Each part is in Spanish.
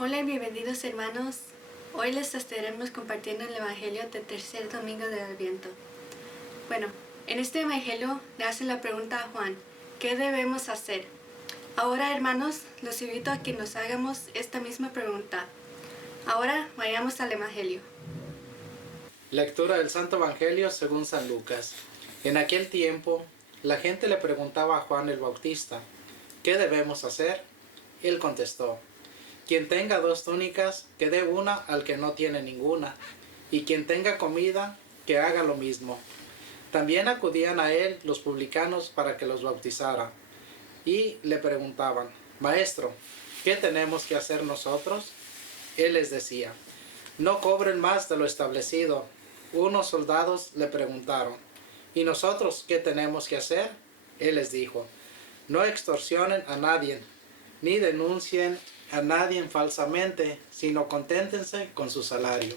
Hola y bienvenidos hermanos. Hoy les estaremos compartiendo el Evangelio del tercer domingo del Adviento. Bueno, en este Evangelio le hace la pregunta a Juan, ¿qué debemos hacer? Ahora hermanos, los invito a que nos hagamos esta misma pregunta. Ahora vayamos al Evangelio. Lectura del Santo Evangelio según San Lucas. En aquel tiempo, la gente le preguntaba a Juan el Bautista, ¿qué debemos hacer? Él contestó, quien tenga 2 túnicas, que dé una al que no tiene ninguna, y quien tenga comida, que haga lo mismo. También acudían a él los publicanos para que los bautizara, y le preguntaban, Maestro, ¿qué tenemos que hacer nosotros? Él les decía, no cobren más de lo establecido. Unos soldados le preguntaron, ¿y nosotros qué tenemos que hacer? Él les dijo, no extorsionen a nadie, ni denuncien a nadie falsamente, sino conténtense con su salario.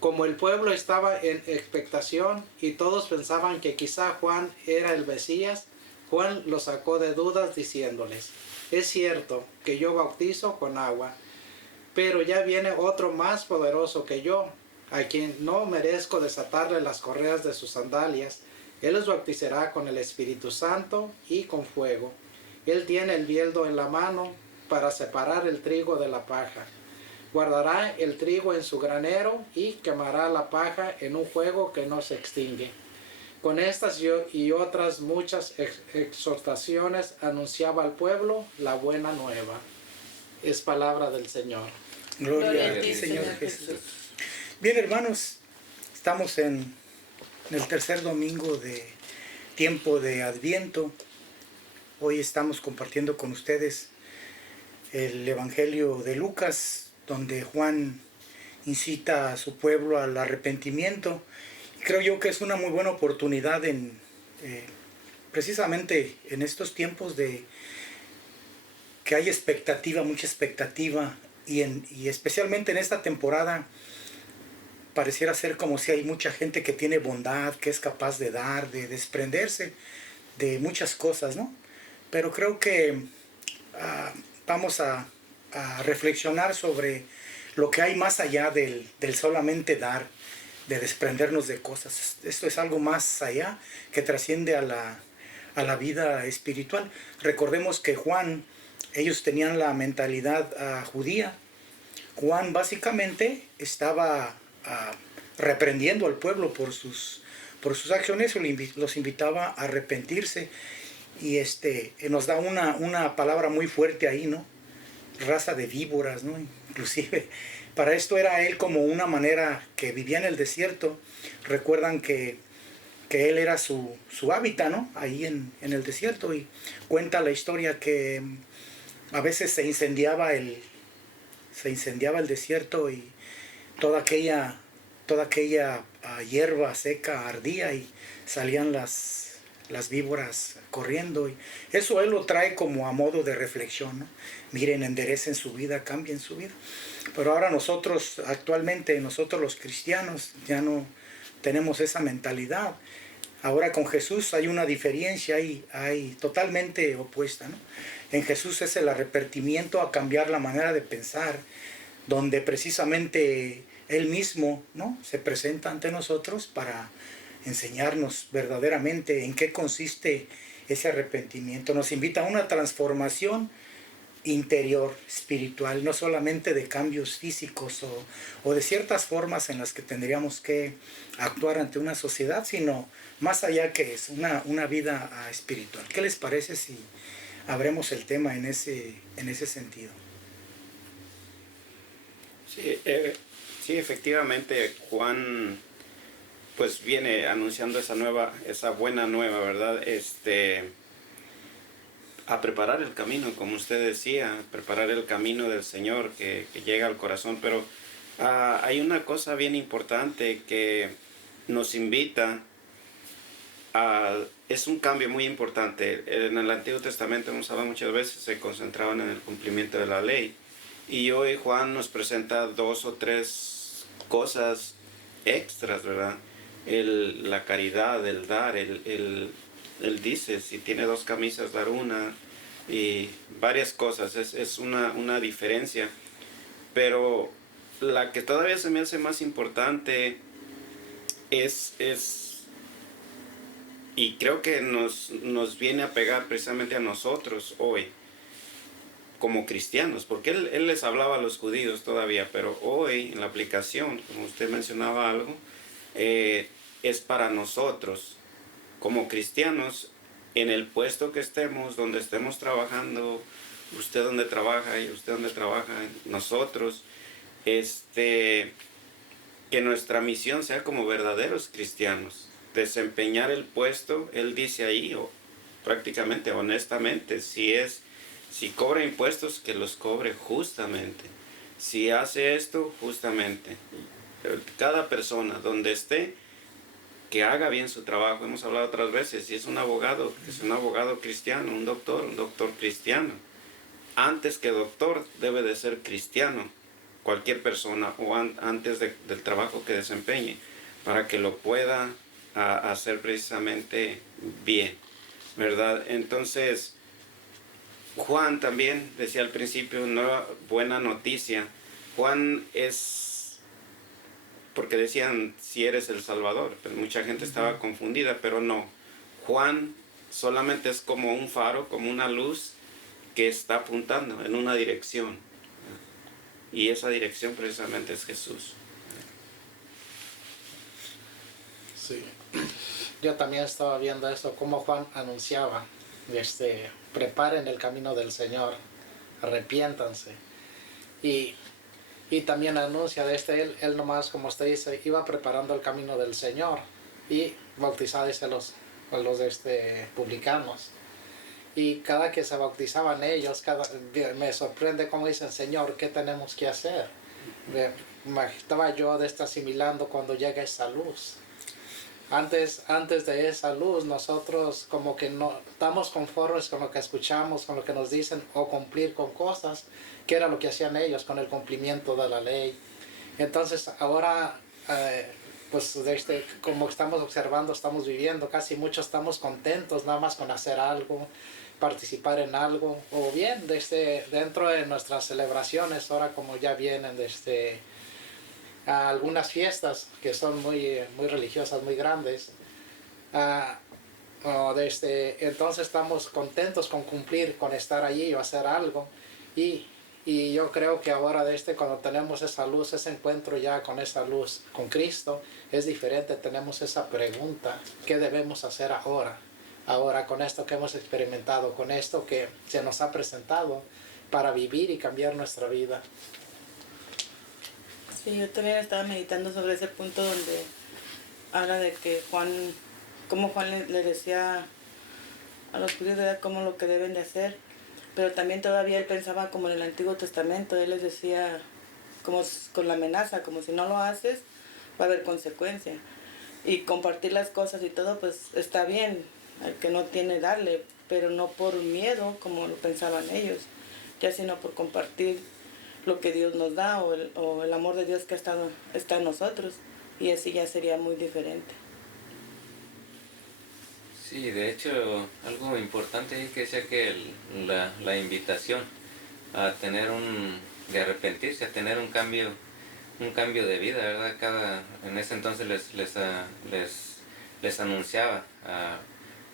Como el pueblo estaba en expectación y todos pensaban que quizá Juan era el Mesías, Juan los sacó de dudas diciéndoles, es cierto que yo bautizo con agua, pero ya viene otro más poderoso que yo, a quien no merezco desatarle las correas de sus sandalias. Él los bautizará con el Espíritu Santo y con fuego. Él tiene el bieldo en la mano para separar el trigo de la paja. Guardará el trigo en su granero y quemará la paja en un fuego que no se extingue. Con estas y otras muchas exhortaciones anunciaba al pueblo la buena nueva. Es palabra del Señor. Gloria a ti, Señor Jesús. Bien, hermanos, estamos en el tercer domingo de tiempo de Adviento. Hoy estamos compartiendo con ustedes el Evangelio de Lucas, donde Juan incita a su pueblo al arrepentimiento. Y creo yo que es una muy buena oportunidad precisamente en estos tiempos de que hay expectativa, mucha expectativa, y especialmente en esta temporada pareciera ser como si hay mucha gente que tiene bondad, que es capaz de dar, de desprenderse de muchas cosas, ¿no? Pero creo que vamos a reflexionar sobre lo que hay más allá del solamente dar, de desprendernos de cosas. Esto es algo más allá que trasciende a la vida espiritual. Recordemos que Juan, ellos tenían la mentalidad judía. Juan básicamente estaba reprendiendo al pueblo por sus acciones, los invitaba a arrepentirse, y nos da una palabra muy fuerte ahí, ¿no? Raza de víboras, ¿no? Inclusive para esto era él como una manera que vivía en el desierto. Recuerdan que él era su hábitat, ¿no? Ahí en el desierto, y cuenta la historia que a veces se incendiaba el desierto, y toda aquella hierba seca ardía y salían las víboras corriendo. Y eso él lo trae como a modo de reflexión, ¿no? Miren, enderecen su vida, cambien su vida. Pero ahora actualmente nosotros los cristianos ya no tenemos esa mentalidad. Ahora con Jesús hay una diferencia, hay totalmente opuesta, ¿no? En Jesús es el arrepentimiento a cambiar la manera de pensar, donde precisamente Él mismo, ¿no?, se presenta ante nosotros para enseñarnos verdaderamente en qué consiste ese arrepentimiento. Nos invita a una transformación interior, espiritual, no solamente de cambios físicos o de ciertas formas en las que tendríamos que actuar ante una sociedad, sino más allá, que es una vida espiritual. ¿Qué les parece si abremos el tema en ese sentido? Sí, efectivamente, Juan pues viene anunciando esa buena nueva, ¿verdad? A preparar el camino, como usted decía, preparar el camino del Señor que llega al corazón. Pero hay una cosa bien importante que nos invita es un cambio muy importante. En el Antiguo Testamento, hemos hablado muchas veces, se concentraban en el cumplimiento de la ley. Y hoy Juan nos presenta 2 o 3 cosas extras, ¿verdad? La caridad, el dar, él dice, si tiene 2 camisas, dar una, y varias cosas. Es una diferencia. Pero la que todavía se me hace más importante es y creo que nos viene a pegar precisamente a nosotros hoy, como cristianos, porque él les hablaba a los judíos todavía, pero hoy en la aplicación, como usted mencionaba algo, es para nosotros, como cristianos, en el puesto que estemos, donde estemos trabajando, usted donde trabaja y usted donde trabaja, nosotros, que nuestra misión sea como verdaderos cristianos, desempeñar el puesto. Él dice ahí, o prácticamente honestamente, si cobra impuestos, que los cobre justamente, si hace esto, justamente. Cada persona donde esté, que haga bien su trabajo. Hemos hablado otras veces, si es un abogado, que es un abogado cristiano, un doctor cristiano. Antes que doctor debe de ser cristiano cualquier persona, o antes del trabajo que desempeñe, para que lo pueda hacer precisamente bien, ¿verdad? Entonces, Juan también decía al principio una buena noticia. Juan es, porque decían si eres el Salvador, pero mucha gente estaba confundida, pero no. Juan solamente es como un faro, como una luz que está apuntando en una dirección. Y esa dirección precisamente es Jesús. Sí. Yo también estaba viendo eso, como Juan anunciaba, preparen el camino del Señor, arrepiéntanse. Y también anuncia él nomás, como usted dice, iba preparando el camino del Señor y bautizándose los publicanos. Y cada que se bautizaban ellos, me sorprende cómo dicen, Señor, ¿qué tenemos que hacer? Estaba yo asimilando cuando llega esa luz. Antes de esa luz, nosotros como que no estamos conformes con lo que escuchamos, con lo que nos dicen, o cumplir con cosas, que era lo que hacían ellos con el cumplimiento de la ley. Entonces ahora, pues como estamos observando, estamos viviendo, casi muchos estamos contentos nada más con hacer algo, participar en algo, o bien dentro de nuestras celebraciones, ahora como ya vienen a algunas fiestas que son muy religiosas, muy grandes, entonces estamos contentos con cumplir, con estar allí o hacer algo, y yo creo que ahora cuando tenemos esa luz, ese encuentro ya con esa luz, con Cristo, es diferente. Tenemos esa pregunta, ¿qué debemos hacer ahora con esto que hemos experimentado, con esto que se nos ha presentado para vivir y cambiar nuestra vida? Sí, yo también estaba meditando sobre ese punto donde habla de que como Juan le decía a los judíos cómo lo que deben de hacer, pero también todavía él pensaba como en el Antiguo Testamento. Él les decía como con la amenaza, como si no lo haces va a haber consecuencia, y compartir las cosas y todo pues está bien, al que no tiene darle, pero no por miedo como lo pensaban ellos, ya sino por compartir lo que Dios nos da, o el amor de Dios que está en nosotros, y así ya sería muy diferente. Sí, de hecho, algo importante es que decía que la invitación a tener de arrepentirse, a tener un cambio de vida, ¿verdad? En ese entonces les anunciaba a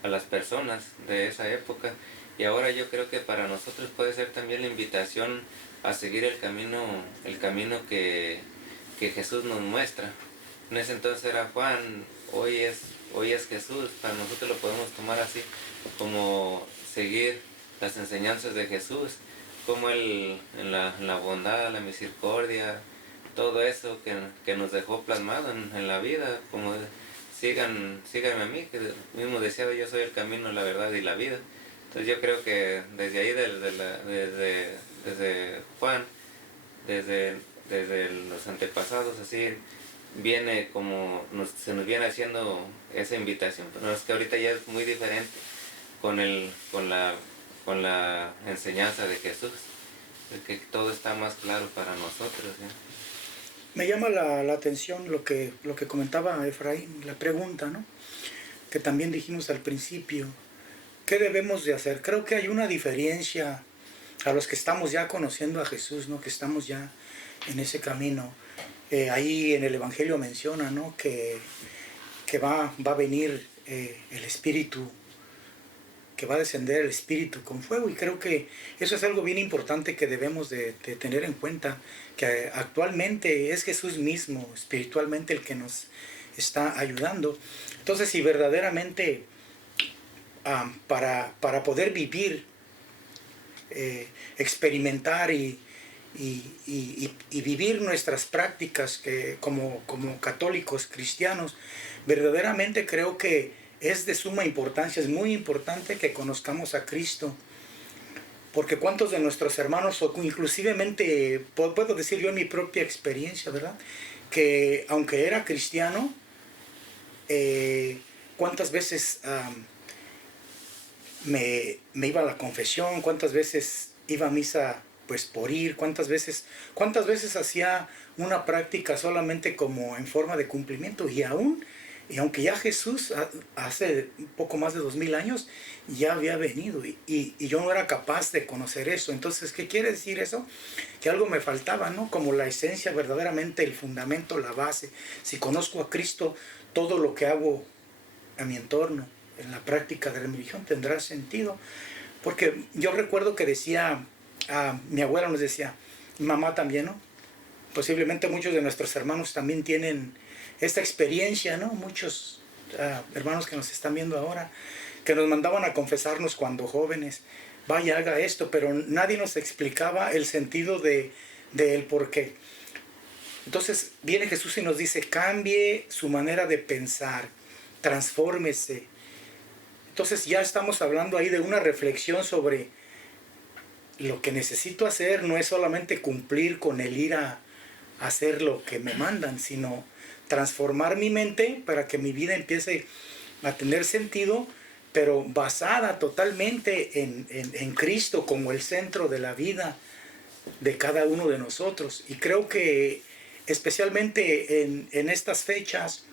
las personas de esa época, y ahora yo creo que para nosotros puede ser también la invitación a seguir el camino que Jesús nos muestra. En ese entonces era Juan, hoy es Jesús. Para nosotros lo podemos tomar así, como seguir las enseñanzas de Jesús, como Él en la bondad, la misericordia, todo eso que nos dejó plasmado en la vida, como síganme a mí, que mismo decía, yo soy el camino, la verdad y la vida. Entonces yo creo que desde ahí, desde Juan, desde los antepasados, así viene como se nos viene haciendo esa invitación. Pero es que ahorita ya es muy diferente con la enseñanza de Jesús, de que todo está más claro para nosotros, ¿sí? Me llama la atención lo que comentaba Efraín, la pregunta, ¿no? Que también dijimos al principio, ¿qué debemos de hacer? Creo que hay una diferencia a los que estamos ya conociendo a Jesús, ¿no? Que estamos ya en ese camino. Ahí en el Evangelio menciona, ¿no? que va a venir el Espíritu, que va a descender el Espíritu con fuego, y creo que eso es algo bien importante que debemos de tener en cuenta, que actualmente es Jesús mismo, espiritualmente, el que nos está ayudando. Entonces, si verdaderamente para poder vivir, experimentar y vivir nuestras prácticas como católicos cristianos, verdaderamente creo que es de suma importancia, es muy importante que conozcamos a Cristo, porque cuántos de nuestros hermanos, o inclusivemente puedo decir yo en mi propia experiencia, ¿verdad? Que aunque era cristiano, cuántas veces me iba a la confesión, cuántas veces iba a misa pues por ir, cuántas veces hacía una práctica solamente como en forma de cumplimiento, y aunque ya Jesús hace un poco más de 2000 años ya había venido, y yo no era capaz de conocer eso. Entonces, ¿qué quiere decir eso? Que algo me faltaba, ¿no? Como la esencia, verdaderamente el fundamento, la base. Si conozco a Cristo, todo lo que hago a mi entorno, en la práctica de la religión, tendrá sentido. Porque yo recuerdo que decía, mi abuela nos decía, mi mamá también, ¿no? Posiblemente muchos de nuestros hermanos también tienen esta experiencia, ¿no? Muchos hermanos que nos están viendo ahora, que nos mandaban a confesarnos cuando jóvenes, vaya, haga esto, pero nadie nos explicaba el sentido de el por qué. Entonces viene Jesús y nos dice, cambie su manera de pensar, transfórmese. Entonces ya estamos hablando ahí de una reflexión sobre lo que necesito hacer. No es solamente cumplir con el ir a hacer lo que me mandan, sino transformar mi mente para que mi vida empiece a tener sentido, pero basada totalmente en Cristo como el centro de la vida de cada uno de nosotros. Y creo que especialmente en estas fechas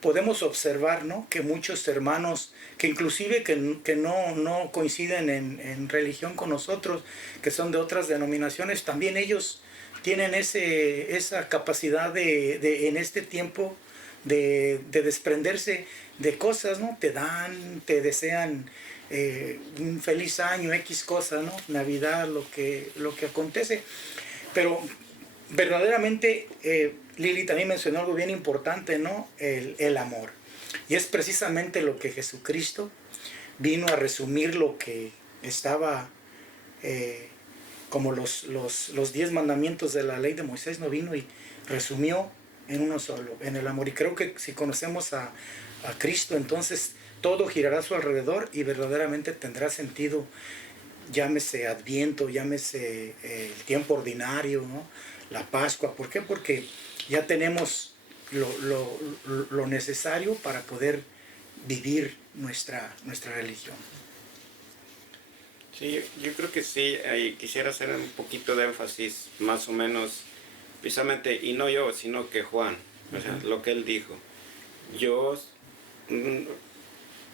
podemos observar, ¿no? Que muchos hermanos que inclusive que no coinciden en religión con nosotros, que son de otras denominaciones, también ellos tienen esa capacidad de en este tiempo de desprenderse de cosas, ¿no? Te desean un feliz año, X cosa, ¿no? Navidad, lo que acontece. Pero verdaderamente, Lili también mencionó algo bien importante, ¿no? El amor. Y es precisamente lo que Jesucristo vino a resumir, lo que estaba como los 10 mandamientos de la ley de Moisés, no vino y resumió en uno solo, en el amor. Y creo que si conocemos a Cristo, entonces todo girará a su alrededor y verdaderamente tendrá sentido, llámese Adviento, llámese el tiempo ordinario, ¿no? La Pascua. ¿Por qué? Porque ya tenemos lo necesario para poder vivir nuestra religión. Sí, yo creo que sí, quisiera hacer un poquito de énfasis, más o menos, precisamente, y no yo, sino que Juan, o sea, lo que él dijo. Yo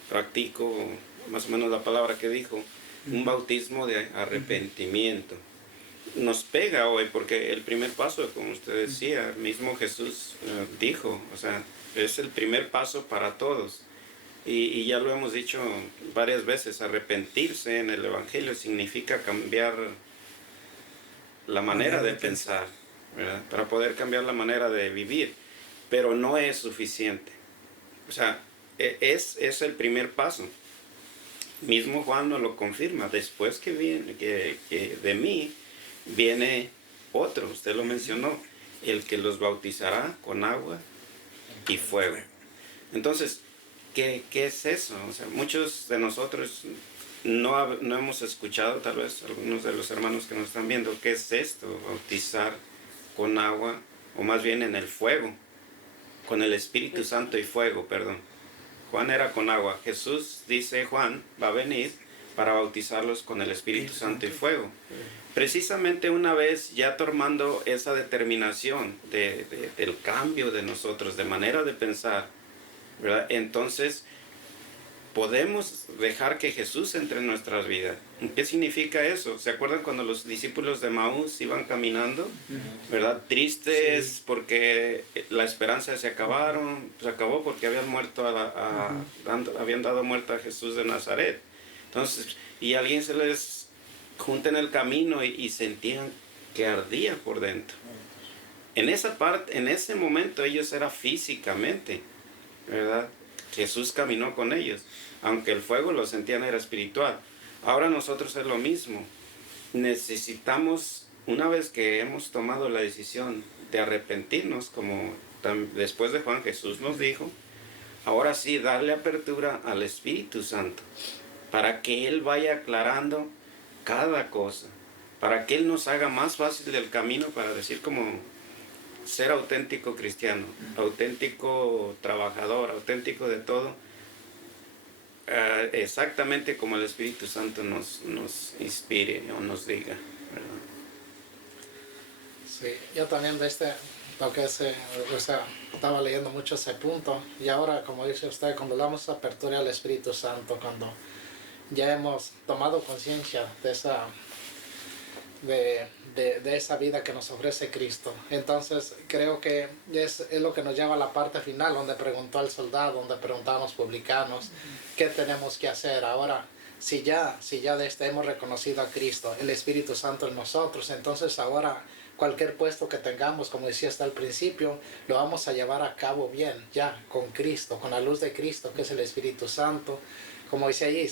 practico más o menos la palabra que dijo, un bautismo de arrepentimiento. Nos pega hoy porque el primer paso, como usted decía, mismo Jesús dijo, o sea, es el primer paso para todos. Y ya lo hemos dicho varias veces, arrepentirse en el Evangelio significa cambiar la manera de pensar, ¿verdad? Para poder cambiar la manera de vivir, pero no es suficiente. O sea, es el primer paso. Mismo Juan nos lo confirma, después que viene, que de mí viene otro, usted lo mencionó, el que los bautizará con agua y fuego. Entonces, ¿qué es eso? O sea, muchos de nosotros no hemos escuchado, tal vez algunos de los hermanos que nos están viendo, ¿qué es esto? Bautizar con agua, o más bien en el fuego, con el Espíritu Santo y fuego, perdón. Juan era con agua. Jesús, dice Juan, va a venir para bautizarlos con el Espíritu Santo y fuego. Precisamente una vez ya tomando esa determinación del cambio de nosotros, de manera de pensar, ¿verdad? Entonces podemos dejar que Jesús entre en nuestras vidas. ¿Qué significa eso? ¿Se acuerdan cuando los discípulos de Maús iban caminando? ¿Verdad? Tristes porque la esperanza se acabó porque habían muerto habían dado muerte a Jesús de Nazaret. Entonces, y alguien se les junta en el camino y sentían que ardía por dentro. En esa parte, en ese momento ellos era físicamente, ¿verdad? Jesús caminó con ellos, aunque el fuego lo sentían era espiritual. Ahora nosotros es lo mismo. Necesitamos, una vez que hemos tomado la decisión de arrepentirnos, como después de Juan Jesús nos dijo, ahora sí darle apertura al Espíritu Santo, para que Él vaya aclarando cada cosa, para que Él nos haga más fácil el camino para decir como ser auténtico cristiano, auténtico trabajador, auténtico de todo, exactamente como el Espíritu Santo nos inspire o nos diga, ¿verdad? Sí, yo también lo que estaba leyendo mucho ese punto, y ahora, como dice usted, cuando damos apertura al Espíritu Santo, cuando ya hemos tomado conciencia de esa vida que nos ofrece Cristo. Entonces creo que es lo que nos lleva a la parte final, donde preguntó el soldado, donde preguntaban los publicanos, ¿qué tenemos que hacer ahora? Si ya hemos reconocido a Cristo, el Espíritu Santo en nosotros, entonces ahora cualquier puesto que tengamos, como decía hasta el principio, lo vamos a llevar a cabo bien, ya con Cristo, con la luz de Cristo, que es el Espíritu Santo. Como dice allí,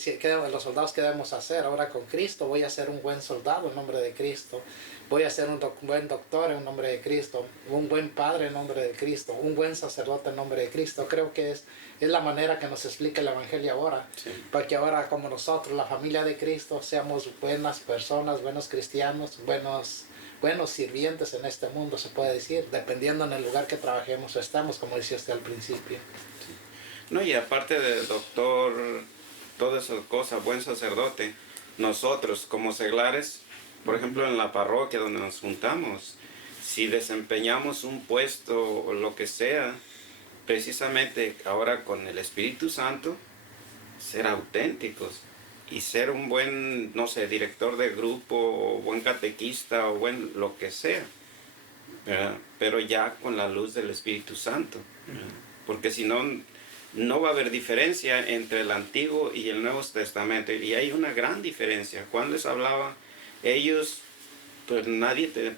los soldados, ¿qué debemos hacer? Ahora con Cristo voy a ser un buen soldado en nombre de Cristo. Voy a ser un buen doctor en nombre de Cristo. Un buen padre en nombre de Cristo. Un buen sacerdote en nombre de Cristo. Creo que es la manera que nos explica el Evangelio ahora. Sí. Para que ahora, como nosotros, la familia de Cristo, seamos buenas personas, buenos cristianos, buenos sirvientes en este mundo, se puede decir, dependiendo en el lugar que trabajemos o estamos, como decía usted al principio. Sí. No, y aparte de doctor, todas esas cosas, buen sacerdote, nosotros como seglares, por ejemplo en la parroquia donde nos juntamos, si desempeñamos un puesto o lo que sea, precisamente ahora con el Espíritu Santo, ser auténticos y ser un buen, no sé, director de grupo, o buen catequista, o buen lo que sea, ¿verdad? Pero ya con la luz del Espíritu Santo, ¿verdad? Porque si no, no va a haber diferencia entre el Antiguo y el Nuevo Testamento. Y hay una gran diferencia. Juan les hablaba, ellos, pues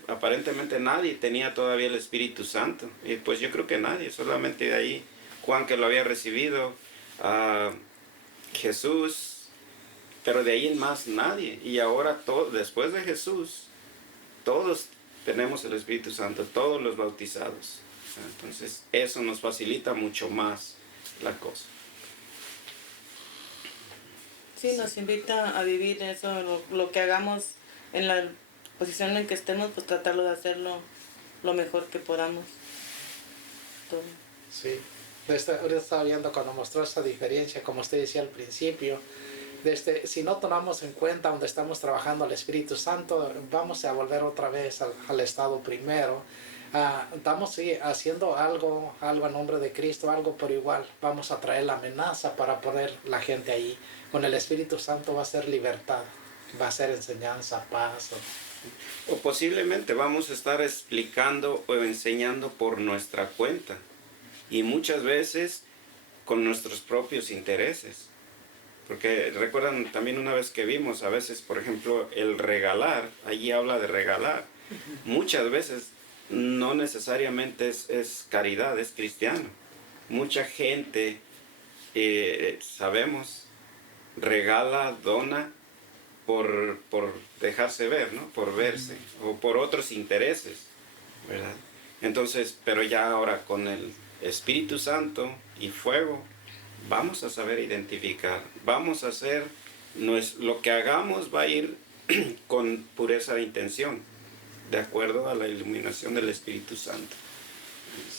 aparentemente nadie tenía todavía el Espíritu Santo. Y pues yo creo que nadie, solamente de ahí Juan que lo había recibido, Jesús, pero de ahí en más nadie. Y ahora después de Jesús, todos tenemos el Espíritu Santo, todos los bautizados. Entonces eso nos facilita mucho más la cosa. Sí, nos invita a vivir eso, lo que hagamos en la posición en que estemos, pues tratarlo de hacerlo lo mejor que podamos. Todo. Sí, ahorita estaba viendo cuando mostró esa diferencia, como usted decía al principio, si no tomamos en cuenta donde estamos trabajando al Espíritu Santo, vamos a volver otra vez al estado primero. Estamos haciendo algo en nombre de Cristo, algo por igual. Vamos a traer la amenaza para poner la gente ahí. Con el Espíritu Santo va a ser libertad, va a ser enseñanza, paz. O posiblemente vamos a estar explicando o enseñando por nuestra cuenta. Y muchas veces con nuestros propios intereses. Porque recuerdan también una vez que vimos, a veces, por ejemplo, el regalar, allí habla de regalar. Muchas veces no necesariamente es caridad, es cristiano. Mucha gente, sabemos, regala, dona por dejarse ver, ¿no? Por verse, o por otros intereses, ¿verdad? Entonces, pero ya ahora con el Espíritu Santo y fuego, vamos a saber identificar, vamos a hacer, lo que hagamos va a ir con pureza de intención, de acuerdo a la iluminación del Espíritu Santo.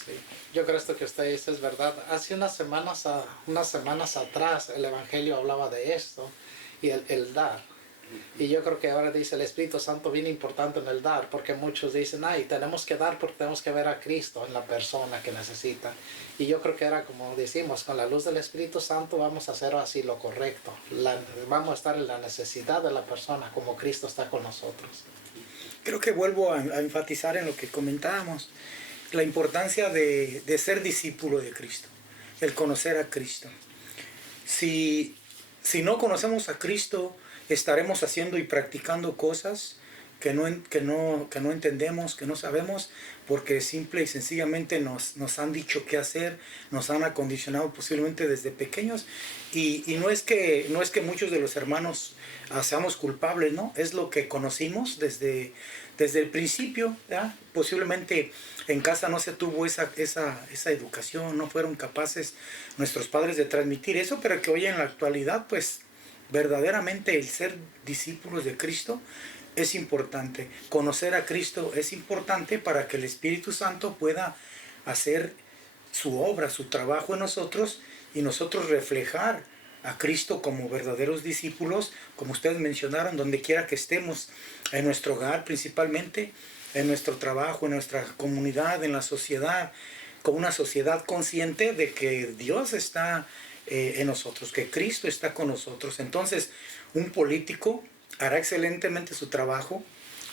Sí. Yo creo que usted dice es verdad. Hace unas semanas atrás el Evangelio hablaba de esto y el dar. Y yo creo que ahora dice el Espíritu Santo bien importante en el dar, porque muchos dicen, ay, tenemos que dar porque tenemos que ver a Cristo en la persona que necesita. Y yo creo que era como decimos, con la luz del Espíritu Santo vamos a hacer así lo correcto. Vamos a estar en la necesidad de la persona como Cristo está con nosotros. Creo que vuelvo a enfatizar en lo que comentábamos, la importancia de ser discípulo de Cristo, el conocer a Cristo. Si no conocemos a Cristo, estaremos haciendo y practicando cosas que no entendemos, que no sabemos, porque simple y sencillamente nos han dicho qué hacer, nos han acondicionado posiblemente desde pequeños, y no es que muchos de los hermanos seamos culpables, ¿no? Es lo que conocimos desde el principio, ¿ya? Posiblemente en casa no se tuvo esa educación, no fueron capaces nuestros padres de transmitir eso, pero que hoy en la actualidad, pues, verdaderamente el ser discípulos de Cristo es importante. Conocer a Cristo es importante para que el Espíritu Santo pueda hacer su obra, su trabajo en nosotros, y nosotros reflejar a Cristo como verdaderos discípulos, como ustedes mencionaron, donde quiera que estemos, en nuestro hogar principalmente, en nuestro trabajo, en nuestra comunidad, en la sociedad, como una sociedad consciente de que Dios está en nosotros, que Cristo está con nosotros. Entonces, un político hará excelentemente su trabajo,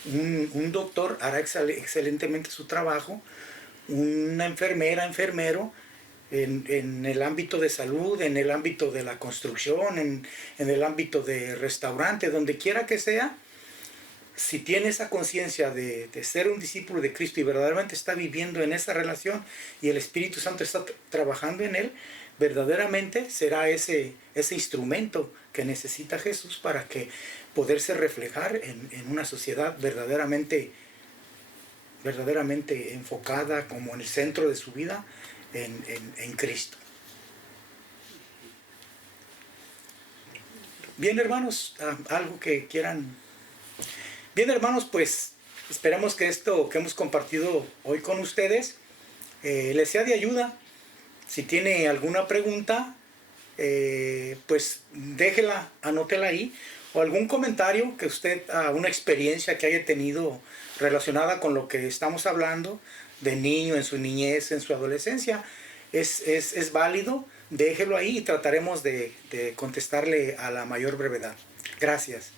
un doctor hará excelentemente su trabajo, una enfermera, enfermero, en el ámbito de salud, en el ámbito de la construcción, en el ámbito de restaurante, donde quiera que sea. Si tiene esa conciencia de ser un discípulo de Cristo y verdaderamente está viviendo en esa relación y el Espíritu Santo está trabajando en él, verdaderamente será ese instrumento que necesita Jesús para que poderse reflejar en una sociedad verdaderamente enfocada como en el centro de su vida en Cristo. Bien, hermanos, algo que quieran. Bien, hermanos, pues esperamos que esto que hemos compartido hoy con ustedes les sea de ayuda. Si tiene alguna pregunta, pues déjela, anótela ahí, o algún comentario que usted, una experiencia que haya tenido relacionada con lo que estamos hablando, de niño, en su niñez, en su adolescencia, es válido, déjelo ahí y trataremos de contestarle a la mayor brevedad. Gracias.